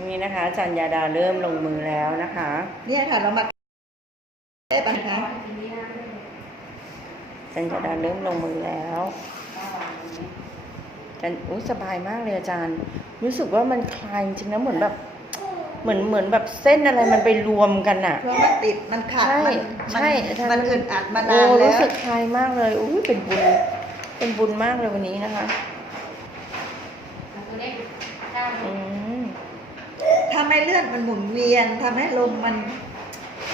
นี่นะคะอาจันยาดาเริ่มลงมือแล้วนะคะ เนี่ยค่ะเรามาแก้ปัญหาอาจันยาดาเริ่มลงมือแล้วอาจันอุ้ยสบายมากเลยอาจารย์ รู้สึกว่ามันคลายจริงๆนะเหมือนแบบ เหมือนเหมือนแบบเส้นอะไรมันไปรวมกันอะเพราะมันติดมันขัดใช่มันใช่อาจารย์มันอึดอัดมาโอ้นานแล้รู้วสึกคลายมากเลยอุ้ยเป็นบุญเป็นบุญมากเลยวันนี้นะคะ อืม ทำให้เลือดมันหมุนเวียนทำให้ลมมัน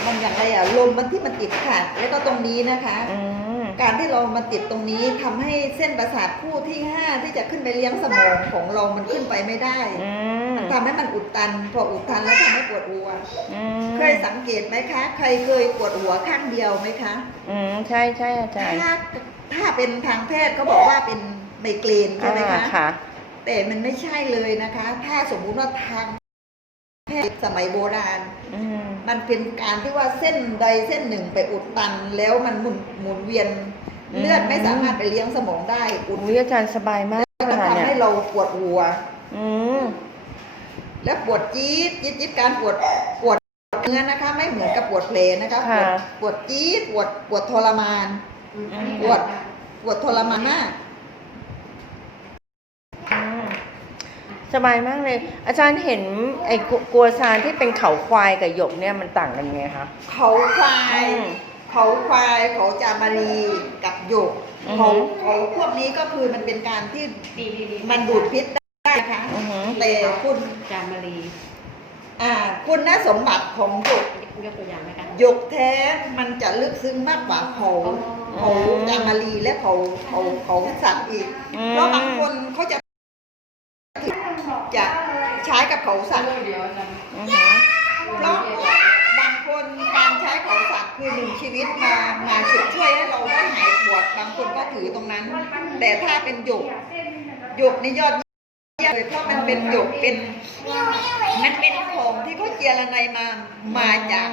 มันอย่างไรอะลมมันที่มันติดขัดแล้วก็ตรงนี้นะคะ อืม การที่เรามาติดตรงนี้ทำให้เส้นประสาทคู่ที่ห้าที่จะขึ้นไปเลี้ยงสมองของเรามันขึ้นไปไม่ได้อืมทำให้มันอุดตัน พออุดตันแล้วทำให้ปวดหัว อืมเคยสังเกตไหมคะ ใครเคยปวดหัวข้างเดียวไหมคะ อืม ใช่ใช่อาจารย์ถ้าถ้าเป็นทางแพทย์เขาบอกว่าเป็นไมเกรนใช่ไหมอ่าคะ ค่ะ แต่มันไม่ใช่เลยนะคะ ถ้าสมมุติว่าทาง แพทย์สมัยโบราณ อืม มันเป็นการที่ว่าเส้นใดเส้นหนึ่งไปอุดตัน แล้วมันหมุนหมุนเวียนอืม เลือดไม่สามารถไปเลี้ยงสมองได้อุดอุ้ยอาจารย์สบายมากมันค่ะทำเนี่ยให้เราปวดหัว อืม และปวดจี๊ดจี๊ดจี๊ดการปวดปวดเนื้อนะคะ ไม่เหมือนกับปวดเพลนะคะปวดปวดจี๊ดปวดปวดทรมาน ปวดปวดทรมานมาก อืม สบายมากเลย อาจารย์เห็นไอ้กัวกัวซานที่เป็นเขาควายกับหยกเนี่ยมันต่างกันไงคะ เขาควาย อืมเขาควายเขาจามารีกับหยกอือฮึ เขาเขาพวกนี้ก็คือมันเป็นการที่มันดูดพิษได้นะคะอือฮึแต่คุณจามารีอ่าคุณสมบัติของหยกยกตัวอย่างไหมคะ หยกแท้มันจะลึกซึ้งมากกว่าเขาเขาจามารีและเขาเขาเขาสัตว์อีกอืมเพราะบางคนเขาจะ จะใช้กับเขาสัตว์อือฮึเพราะบางคนการใช้เขาสัตว์คือหนึ่งชีวิตมามาช่วยให้เราได้หายปวดบางคนก็ถือตรงนั้น แต่ถ้าเป็นหยกหยกนี่ยอดเยี่ยมเลยเพราะมันเป็นหยกเป็นมันเป็นของที่เขาเจรไนยมามาจาก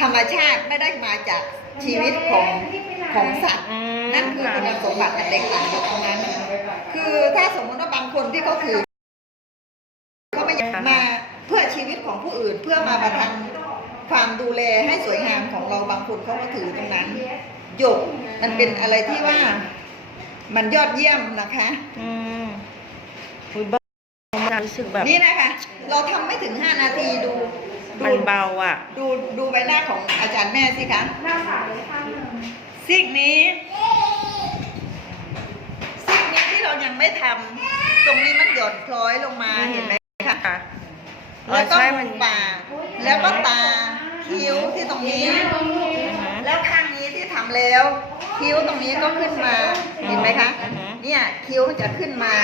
ธรรมชาติไม่ได้มาจากชีวิตของของสัตว์อืมนั่นคือคุณสมบัติอันแตกต่างจากตรงนั้น คือถ้าสมมติว่าบางคนที่เขาถือเขาไม่อยากมาเพื่อชีวิตของผู้อื่นเพื่อมาประทังความดูแลให้สวยงามของเราบางคนเขาก็ถือตรงนั้นหยกมันเป็นอะไรที่ว่า มันยอดเยี่ยมนะคะอืมอุ้ยเบารู้สึกแบบ นี่นะคะ เราทำไม่ถึง5นาทีดูดูมันเบาอะ ดูดูใบหน้าของอาจารย์แม่สิคะหน้าขาวข้างหนึ่งซีกนี้ซีกนี้ที่เรายังไม่ทำตรงนี้มันหย่อนคล้อยลงมาอืมเห็นไหม คะค่ะแล้วก็ใช่มุมปาก แล้วก็ตา คิ้วที่ตรงนี้อือฮึแล้วข้างนี้ที่ทำแล้ว คิ้วตรงนี้ก็ขึ้นมา เห็นไหมคะอือฮึเนี่ยคิ้วมันจะขึ้นมา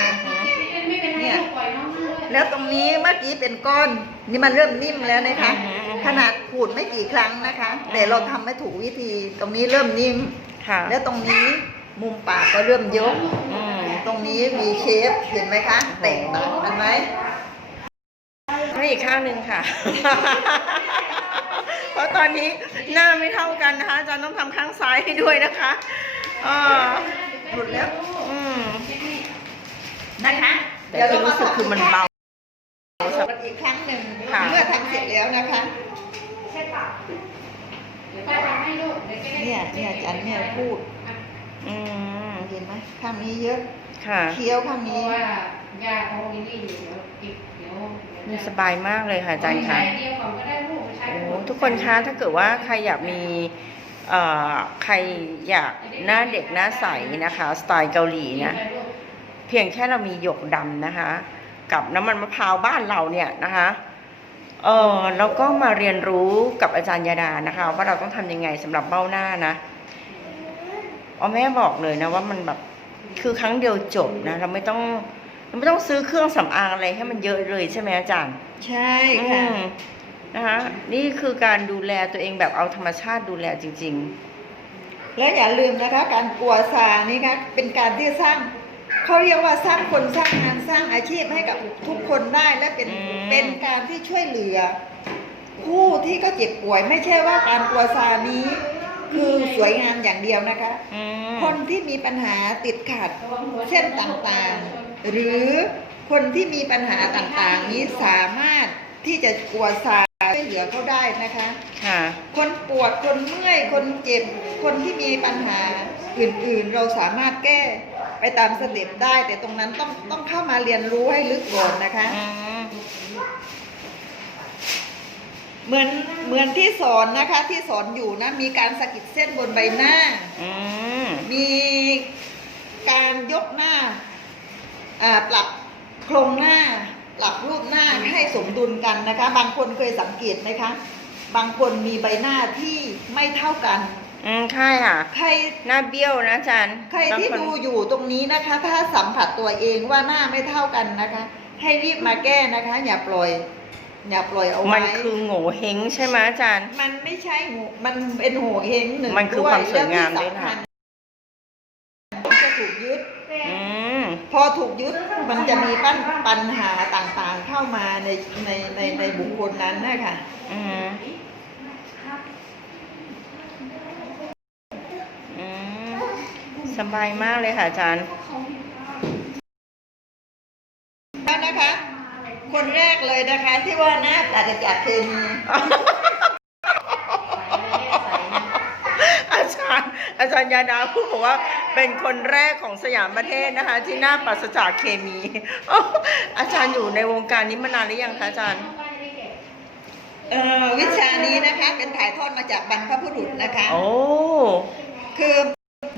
ไม่เป็นไรเนี่ยปล่อยน้องเลยแล้วตรงนี้เมื่อกี้เป็นก้อน นี่มันเริ่มนิ่มแล้วนะคะอือฮึขนาดขูดไม่กี่ครั้งนะคะ แต่เราทำไม่ถูกวิธี ตรงนี้เริ่มนิ่มค่ะแล้วตรงนี้มุมปากก็เริ่มยกอืมตรงนี้มีเชฟ เห็นไหมคะ แตกต่างกันไหม ให้อีกข้างหนึ่งค่ะ เพราะตอนนี้หน้าไม่เท่ากันนะคะอาจารย์ต้องทำข้างซ้ายให้ด้วยนะคะเออหลุดแล้วอืมนะคะแต่ที่รู้สึกคือมันเบาทำกันอีกครั้งหนึ่งค่ะเมื่อทำเสร็จแล้วนะคะเดี๋ยวป้าทำให้ลูกเดี๋ยวจะได้เนี่ยเนี่ยอาจารย์แม่พูดอืมเห็นไหมข้างนี้เยอะค่ะเคี้ยวข้างเพนี้ราะว่ายาเขาอินี่อยู่เดี๋ยวอีกเดี๋ยวมั นสบายมากเลยค่ะอาจารย์คะใช้เดียวก่อนก็ได้ลูกใช้โอ้ทุกคนคะถ้าเกิดว่าใครอยากมีเอ่อใครอยากหน้าเด็กหน้าใสนะคะ สไตล์เกาหลีนะ เพียงแค่เรามีหยกดำนะคะ กับน้ำมันมะพร้าวบ้านเราเนี่ยนะคะเออแล้วก็มาเรียนรู้กับอาจารย์ยาดานะคะ ว่าเราต้องทำยังไงสำหรับเบ้าหน้านะอ๋อแม่บอกเลยนะว่ามันแบบคือครั้งเดียวจบนะ เราไม่ต้องเรา ไม่ต้องซื้อเครื่องสำอางอะไรให้มันเยอะเลยใช่ไหมอาจารย์ใช่ค่ะ อืมนะคะนี่คือการดูแลตัวเองแบบเอาธรรมชาติดูแลจริง แล้วอย่าลืมนะคะ การกลัวซานี่คะเป็นการที่สร้างเขาเรียกว่าสร้างคนสร้างงานสร้างอาชีพให้กับทุกคนได้และเป็นอืม เป็นการที่ช่วยเหลือ ผู้ที่ก็เจ็บป่วยไม่ใช่ว่าการกลัวซานี้ คือสวยงามอย่างเดียวนะคะ ๆอืมคนที่มีปัญหาติดขัดเช่นต่างๆ หรือคนที่มีปัญหาต่างๆ นี้สามารถที่จะกวดสายช่วยเหลือเขาได้นะคะ ค่ะ คนปวดคนเมื่อยคนเจ็บคนที่มีปัญหาอื่นๆ เราสามารถแก้ไปตามสเต็ปได้ แต่ตรงนั้นต้องต้องเข้ามาเรียนรู้ให้ลึกก่อนนะคะอืมเหมือนเหมือนที่สอนนะคะ ที่สอนอยู่นะ มีการสะกิดเส้นบนใบหน้า อืม มีการยกหน้าอ่า ปรับโครงหน้า ปรับรูปหน้าให้สมดุลกันนะคะ บางคนเคยสังเกตไหมคะ บางคนมีใบหน้าที่ไม่เท่ากัน อืมใช่ค่ะ ใครหน้าเบี้ยวนะอาจารย์ใครที่บางนดูอยู่ตรงนี้นะคะ ถ้าสัมผัสตัวเองว่าหน้าไม่เท่ากันนะคะ ให้รีบมาแก้นะคะ อย่าปล่อย อย่าปล่อยเอามัไว้นคือโง่เฮงใช่ไหมอาจารย์ มันไม่ใช่หูมันเป็นโหเฮงหนึ่งมันคือความสวยงามด้ด้ววยยแล้วค่ะที่สำคัญมันจะถูกยึด อืม พอถูกยึดมันจะมีปัญปัญหาต่างๆเข้ามาในในในในบุคคลนั้นนะคะอืมอืมสบายมากเลยค่ะอาจารย์แล้วนะคะ คนแรกเลยนะคะที่ว่าหน้าปราศจากเคมีอาจารย์อาจารย์ยาดาพูดบอกว่า เป็นคนแรกของสยามประเทศนะคะ ที่หน้าปราศจากเคมี อาจารย์อยู่ในวงการนี้มานานหรือยังคะอาจารย์เอ่อวิชานี้นะคะเป็นถ่ายทอดมาจากบรรพบุรุษนะคะ โอ้ คือ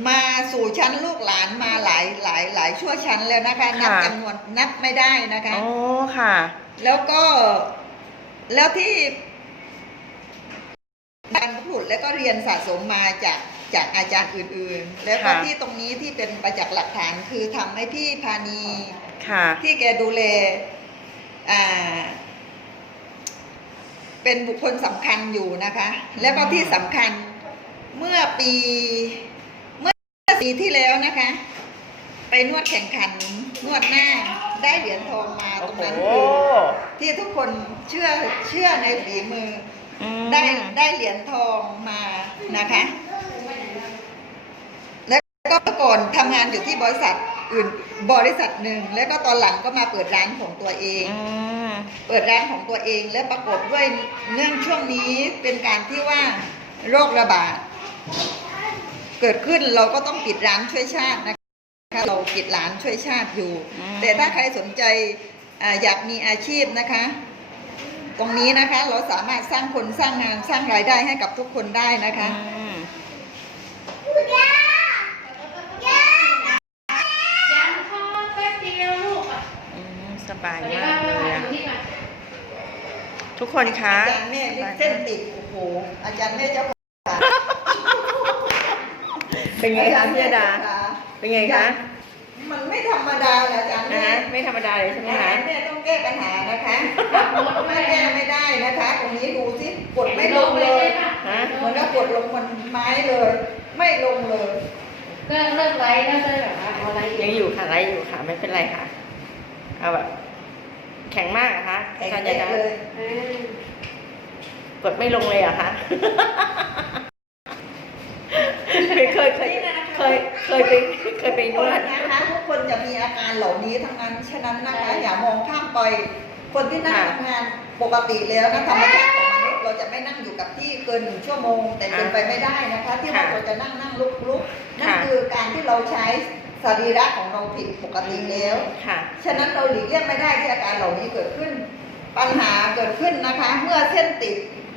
มาสู่ชั้นลูกหลานมาหลายหลายหลายชั่วชั้นแล้วนะคะ นับจำนวนนับไม่ได้นะคะ โอ้ค่ะ แล้วก็แล้วที่บรรพบุรุษแล้วก็เรียนสะสมมาจาก จากอาจารย์อื่นๆ แล้วก็ค่ะ ที่ตรงนี้ที่เป็นประจักษ์หลักฐานคือทำให้พี่พานีค่ะ ที่แกดูแลอ่าเป็นบุคคลสำคัญอยู่นะคะ แล้วก็ที่สำคัญเมื่อปีเมื่อปีที่แล้วนะคะ ไปนวดแข่งขันนวดหน้าได้เหรียญทองมาตโอ้รงโหนั้นคือที่ทุกคนเชื่อเชื่อในฝีมือ อือมได้ได้เหรียญทองมานะคะแล้ว ก็เมื่อก่อนทำงานอยู่ที่บริษัทอื่นบริษัทหนึ่งแล้วก็ตอนหลังก็มาเปิดร้านของตัวเองอืมเปิดร้านของตัวเองและปรากฏด้วยเนื่องช่วงนี้เป็นการที่ว่าโรคระบาด เกิดขึ้นเราก็ต้องปิดร้านช่วยชาตินะคะเราปิดร้านช่วยชาติอยู่ อืม แต่ถ้าใครสนใจอาอยากมีอาชีพนะคะ ตรงนี้นะคะเราสามารถสร้างคนสร้างงานสร้างรายได้ให้กับทุกคนได้นะคะ อืม ยังพอแป๊บเดียวลูกอะ อืมสบาย เดี๋ยว มาก มา เลย หา อะ ดูที่มา ทุกคนคะอาจารย์แม่นี่เส้นติดโอ้โหอาจารย์แม่เจ้าขาเป็นไงคะพี่ยดา เป็นไงคะ มันไม่ธรรมดาเลยอาจารย์นะแม่ฮะไม่ธรรมดาเลยใช่ไหมอาจาคะรย์แม่ต้องแก้ปัญหานะคะไม่แก้ไม่ได้นะคะตรงนี้ดูสิกดไม่ลงเลยฮะเหมือนกับกดลงบนไม้เลย ไม่ลงเลยก็เลิกไลฟ์แล้วก็แบบว่าเอาอะไรอียังกอยู่ค่ะไล่อยู่ค่ะไม่เป็นไรค่ะเอาแบบ แข็งมากอะคะแข็งอาจารย์เล็ยากดาเลยเออกดไม่ลงเลยเหรอะคะเคยเคยเคยเคยเคยไปเคยไปทุกนคนวดนะคะทุกคนจะมีอาการเหล่านี้ทั้งนั้นฉะนั้นนะคะอย่ามองข้ามไป คนที่นั่งค่ะทำงานปกติแล้วนะธรรมชาติของมนุษย์เราจะไม่นั่งอยู่กับที่เกินหนึ่งชั่วโมง แต่เป็นไปไม่ได้นะคะ ที่ว่าค่ะเราจะนั่งนั่งลุกลุกนั่นค่ะคือการที่เราใช้ สรีระของเราผิดปกติแล้ว ค่ะ ฉะนั้นเราหลีกเลี่ยงไม่ได้ที่อาการเหล่านี้เกิดขึ้น ปัญหาเกิดขึ้นนะคะ เมื่อเส้นติด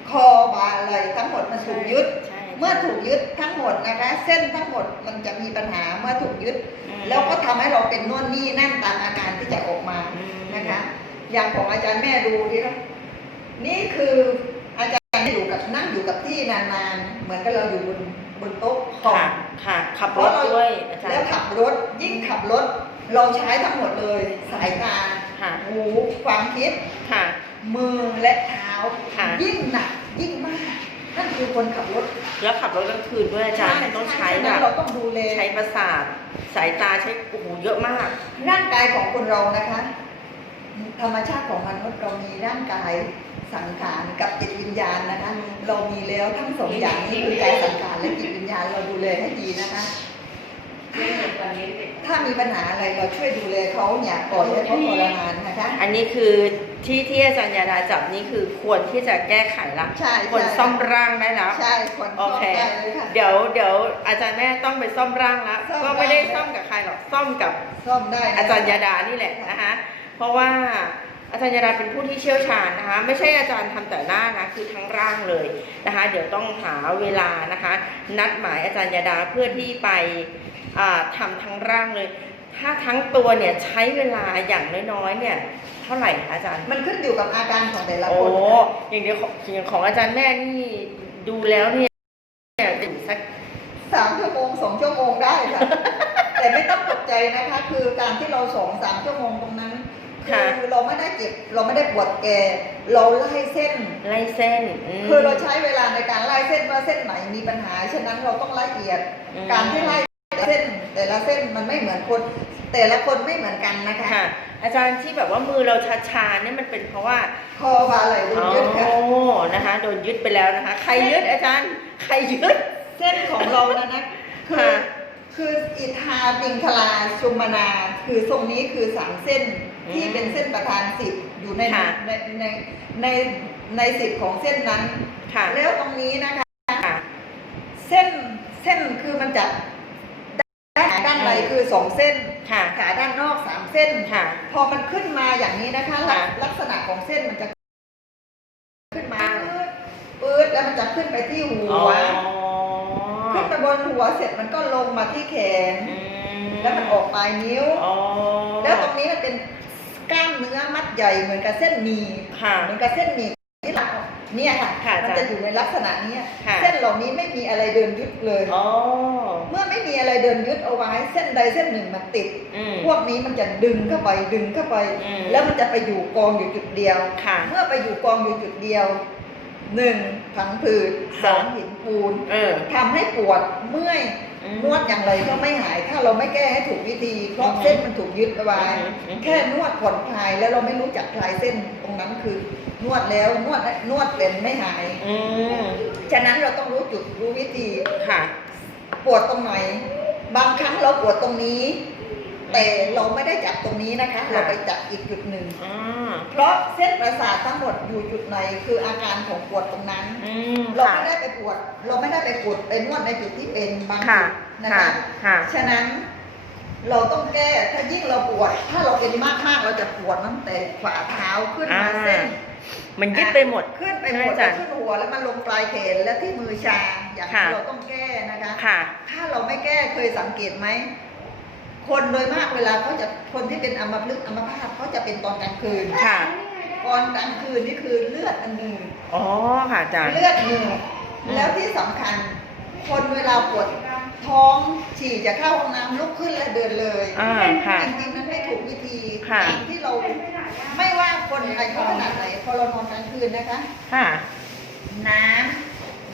คอบาไหลทั้งหมดมันถูกยึด ใช่ เมื่อถูกยึดทั้งหมดนะคะ เส้นทั้งหมดมันจะมีปัญหาเมื่อถูกยึด อืมแล้วก็ทำให้เราเป็นโน่นนี่นั่นตามอาการที่จะออกมาอืม นะคะ อย่างของอาจารย์แม่ดูดิคะนี่คืออาจารย์อยู่กับนั่งอยู่กับที่นานๆ เหมือนกับเราอยู่บนบนโต๊ะคอม ค่ะ ค่ะ ขับรถด้วยอาจารแล้วย์ขับรถยิ่งขับรถ เราใช้ทั้งหมดเลย สายตาค่ะหูความคิดค่ะมือและเท้าค่ะยิ่งหนักยิ่งมากนั่นคือคนขับรถ แล้วขับรถกลางคืนด้วยอาจารย์ต้องใช้ฉะแบนั้นบเราต้องดูแลใช้ประสาท สายตาใช้โอ้โหเยอะมาก ร่างกายของคนเรานะคะ ธรรมชาติของมนุษย์เรามีร่างกายสังขารกับจิตวิญญาณนะคะ เรามีแล้วทั้งสองอย่างนี้คือกายสังขารและจิตวิญญาณเราดูแลให้ดีนะคะไม่เก็บไว้อนเลี้ยงเด็กถ้ามีปัญหาอะไรเราช่วยดูแลเขาอย่าปล่อยให้เขาทรมานนะคะ อันนี้คือที่ที่อาจารย์ยาดาจับนี่คือควรที่จะแก้ไขละใช่ควรซ่อมร่างได้แล้วใช่คนโอเคได้เลยค่ะเดี๋ยวเดี๋ยวอาจารย์แม่ต้องไปซ่อมร่างแล้วซ่อมก็ไม่ได้ร่างซ่อมกับใครหรอกซ่อมกับซ่อมได้นะอาจารย์ยาดานี่แหละนะคะ เพราะว่าอาจารย์ยาดาเป็นผู้ที่เชี่ยวชาญนะคะ ไม่ใช่อาจารย์ทำแต่หน้านะคือทั้งร่างเลยนะคะ เดี๋ยวต้องหาเวลานะคะ นัดหมายอาจารย์ยาดาเพื่อที่ไปอ่าทำทั้งร่างเลย ถ้าทั้งตัวเนี่ยใช้เวลาอย่างน้อยๆเนี่ยเท่าไหร่คะอาจารย์ มันขึ้นอยู่กับอาการของแต่ละโอ้คนนะคะอย่างเดียวของอย่างของอาจารย์แม่นี่ดูแล้วเนี่ยถึงสักสามชั่วโมงสองชั่วโมงได้ค่ะแต่ไม่ต้องตกใจนะคะ คือการที่เราสองสามชั่วโมงตรงนั้น ค่ะ คือเราไม่ได้เจ็บเราไม่ได้ปวดแกเราไล่เส้น ไล่เส้นม คือเราใช้เวลาในการไล่เส้นว่าเส้นไหนมีปัญหา ฉะนั้นเราต้องละเอียด อืม การที่ไล่เส้น แต่ละเส้นมันไม่เหมือนคน แต่ละคนไม่เหมือนกันนะคะค่ะ อาจารย์ที่แบบว่ามือเราชาๆเนี่ยมันเป็นเพราะว่าคอบาไหลโดนยึดค่ะอ๋อนะคะ โดนยึดไปแล้วนะคะ ใครยึดอาจารย์ ใครยึด เส้นของเรานะนะคือค่ะคืออิทาปิงคลาชุมนา คือทรงนี้คือสามเส้น ที่อืมเป็นเส้นประธานสิบอยู่ในค่ะในในในในสิบของเส้นนั้นค่ะ แล้วตรงนี้นะคะ ค่ะ เส้นเส้นคือมันจะด้านด้านในคือสองเส้น ค่ะ ขาด้านนอกสามเส้น ค่ะ พอมันขึ้นมาอย่างนี้นะคะค่ะ ลักษณะของเส้นมันจะขึ้นมาค่ะปื๊ดปื๊ดแล้วมันจะขึ้นไปที่หัอ๋อว ขึ้นไปบนหัวเสร็จมันก็ลงมาที่แขน อืมแล้วมันออกปลายนิ้ว อ๋อแล้วตรงนี้มันเป็น กล้ามเนื้อมัดใหญ่เหมือนกับเส้นหมี่ค่ะเหมือนกับเส้นหมี่ที่เราเนี่ยค่ะค่ะมันอาจารย์จะอยู่ในลักษณะเนี้ยค่ะเส้นเหล่านี้ไม่มีอะไรเดินยึดเลยอ๋อเมื่อไม่มีอะไรเดินยึดเอาไว้ เส้นใดเส้นหนึ่งมันติดอืมพวกนี้มันจะดึงเข้าไปดึงเข้าไปอืมแล้วมันจะไปอยู่กองอยู่จุดเดียวค่ะเมื่อไปอยู่กองอยู่จุดเดียว หนึ่งผังผืดสองหินปูนเออ ทำให้ปวดเมื่อยอืมนวดอย่างไรก็ไม่หาย ถ้าเราไม่แก้ให้ถูกวิธีเพราะอืมเส้นมันถูกยึดเอาไว้อืมอืมแค่นวดผ่อนคลายแล้วเราไม่รู้จักคลายเส้นตรงนั้นคือนวดแล้วนวดนวดเป็นไม่หาย อืมฉะนั้นเราต้องรู้จุดรู้วิธี ค่ะ ปวดตรงไหน บางครั้งเราปวดตรงนี้ แต่เราไม่ได้จับตรงนี้นะคะค่ะเราไปจับอีกจุดหนึ่งอ่าเพราะเส้นประสาททั้งหมดอยู่จุดไหนคืออาการของปวดตรงนั้นอืมเราค่ะไม่ได้ไปปวด เราไม่ได้ไปปวดไปนวดในจุดที่เป็นบางค่ะจุดนะค่ะคะค่ะฉะนั้นเราต้องแก้ถ้ายิ่งเราปวด ถ้าเราเป็นมากๆเราจะปวดตั้งแต่ฝ่าเท้าขึ้นมาอ่าเส้นมันยึดไปหมดขึ้นไปหใช่มไหมดอาจารย์ขึ้นหัวแล้วมันลงปลายแขนและที่มือชาอย่างค่ะที่เราต้องแก้นะคะค่ะถ้าเราไม่แก้เคยสังเกตไหม คนโดยมากเวลาเขาจะคนที่เป็นอัมพฤกษ์อัมพาตเขาจะเป็นตอนกลางคืนค่ะ ตอนกลางคืนนี่คือเลือดอันหนึ่งอ๋อค่ะอาจารย์ เลือดหนึ่งอืมแล้วที่สำคัญ คนเวลาปวดท้องฉี่จะเข้าห้องน้ำลุกขึ้นและเดินเลยอ่าค่ะจริงๆนั้นไม่ถูกวิธีค่ะการที่เราไม่ว่าคนอายุขนาดไหนพอเรานอนกลางคืนนะคะค่ะน้ำ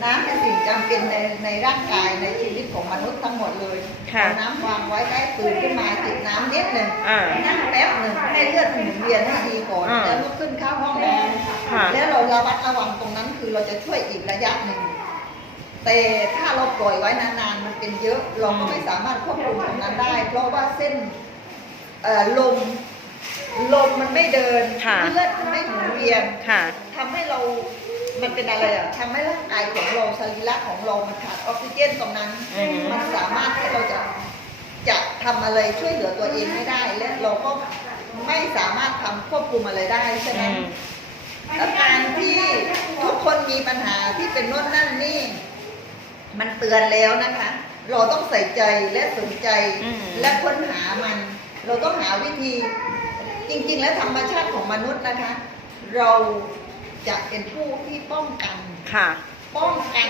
น้ำเป็นสิ่งจำเป็นในในร่างกายในชีวิตของมนุษย์ทั้งหมดเลยค่ะเอาน้ำวางไว้ใกล้ตื่นขึ้นมาจิบน้ำนิดหนึ่งอ่านั่งแป๊บหนึ่งให้เลือดหมุนเวียนให้ดีก่อนอ่าแล้วลุกขึ้นเข้าห้องน้ค่ะำแล้วเราระวัดระวังตรงนั้นคือเราจะช่วยอีกระยะหนึ่ง แต่ถ้าเราปล่อยไว้นานๆมันเป็นเยอะเราก็ไม่สามารถควบคุมตรงนั้นได้ เพราะว่าเส้นเอ่อลมลมมันไม่เดินค่ะ เลือดมันไม่หมุนเวียน ค่ะ ทำให้เรา มันเป็นอะไรอะทำให้ร่างกายของเราสรีระของเรามันขาดออกซิเจนตรงนั้น อืมมันสามารถที่เราจะจะทำอะไรช่วยเหลือตัวเองไม่ได้ และเราก็ไม่สามารถทำควบคุมอะไรได้ฉะอืนั้นมอาการที่ทุกคนมีปัญหาที่เป็นโน่นนั่นนี่ มันเตือนแล้วนะคะ เราต้องใส่ใจและสนใจอืม และค้นหามัน เราต้องหาวิธี จริงๆ แล้วธรรมชาติของมนุษย์นะคะ เรา จะเป็นผู้ที่ป้องกัน ค่ะ ป้องกัน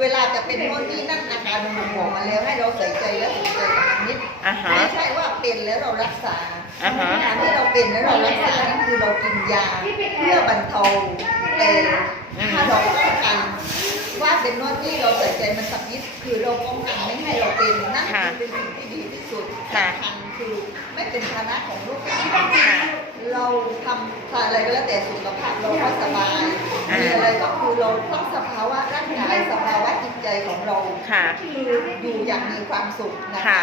เวลาจะเป็นโน่นนี่นั่นอาการมันบอกมาแล้วให้เราใส่ใจและสนใจกับมันนิดอ่าฮะไม่ใช่ว่าเป็นแล้วเรารักษาอ่าฮะ การที่เราเป็นแล้วเรารักษานั่นคือเรากินยาเพื่อบรรเทาแต่ถ้าเราป้องกัน ว่าเป็นโน่นนี่เราใส่ใจมันสักนิดคือเราป้องกันไม่ให้เราเป็นนั่นคือเป็นสิ่งที่ดีที่สุดค่ะ สำคัญคือไม่เป็นภาระของลูกหลาน ค่ะ เราทำอะไรก็แล้วแต่สุขภาพเราก็สบายอ่ามีมีอะไรก็คือเราต้องสภาวะร่างกายสภาวะจิตใจของเราค่ะคืออยู่อย่างมีความสุขนะค่ะ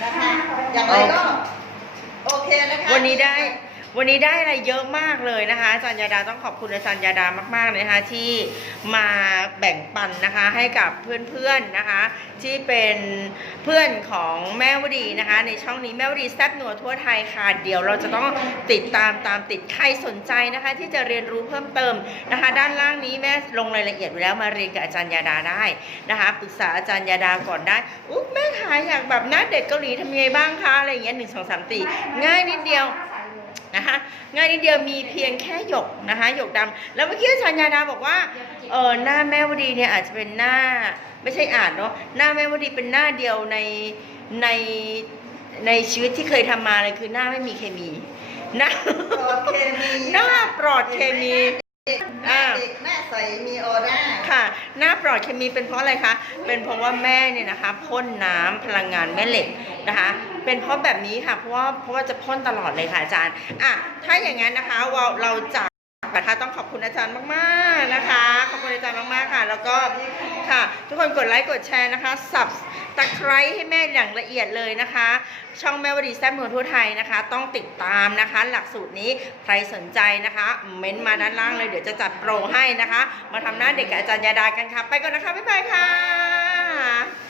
คะนะคะอย่างไรก็โอเคนะคะวันนี้ได้ วันนี้ได้อะไรเยอะมากเลยนะคะอาจารย์ยาดาต้องขอบคุณอาจารย์ยาดามากๆเลยนะคะที่มาแบ่งปันนะคะให้กับเพื่อนๆนะคะ ที่เป็นเพื่อนของแม่วดีนะคะ ในช่องนี้แม่วดีแซ่บหนัวทั่วไทยค่ะเดี๋ยวเราจะต้องติดตามตามติดใครสนใจนะคะ ที่จะเรียนรู้เพิ่มเติมนะคะ ด้านล่างนี้แม่ลงรายละเอียดไว้แล้วมาเรียนกับอาจารย์ยาดาได้นะคะปรึกษาอาจารย์ยาดาก่อนได้อุ๊ยแม่ขายอยากแบบหน้าเด็กเกาหลีทำยังไงบ้างคะอะไรอย่างเงี้ยหนึ่งสองสามสี่ง่ายนิดเดียว นะคะง่ายนิดเดียวมีเพียงแค่หยกนะคะหยกดำแล้วเมื่อกี้อาจารย์ยาดาบอกว่าเออหน้าแม่วดีเนี่ยอาจจะเป็นหน้าไม่ใช่อาจเนาะหน้าแม่วดีเป็นหน้าเดียวในในในชีวิตที่เคยทำมาเลยคือหน้าไม่มีเคมีหน้าปลอดเคมีหน้าปลอดเคมีหน้าเด็กหน้าใสมีออร่าค่ะ หน้าปลอดเคมีเป็นเพราะอะไรคะเป็นเพราะว่าแม่เนี่ยนะคะพ่นน้ำพลังงานแม่เหล็กนะคะ เป็นเพราะแบบนี้ค่ะ เพราะว่าเพราะว่าจะพ่นตลอดเลยค่ะอาจารย์อะถ้าอย่างนั้นนะคะเราเราจะนะคะต้องขอบคุณอาจารย์มากๆนะคะ ขอบคุณอาจารย์มากๆค่ะ แล้วก็ค่ะ ทุกคนกดไลค์กดแชร์นะคะสับตะไคร้ให้แม่อย่างละเอียดเลยนะคะ ช่องแม่วดีแซ่บเมืองทั่วไทยนะคะ ต้องติดตามนะคะ หลักสูตรนี้ใครสนใจนะคะ เม้นมาด้านล่างเลยเดี๋ยวจะจัดโปรให้นะคะ มาทำหน้าเด็กกับอาจารย์ยาดากันค่ะ ไปก่อนนะคะ บ๊ายบายค่ะ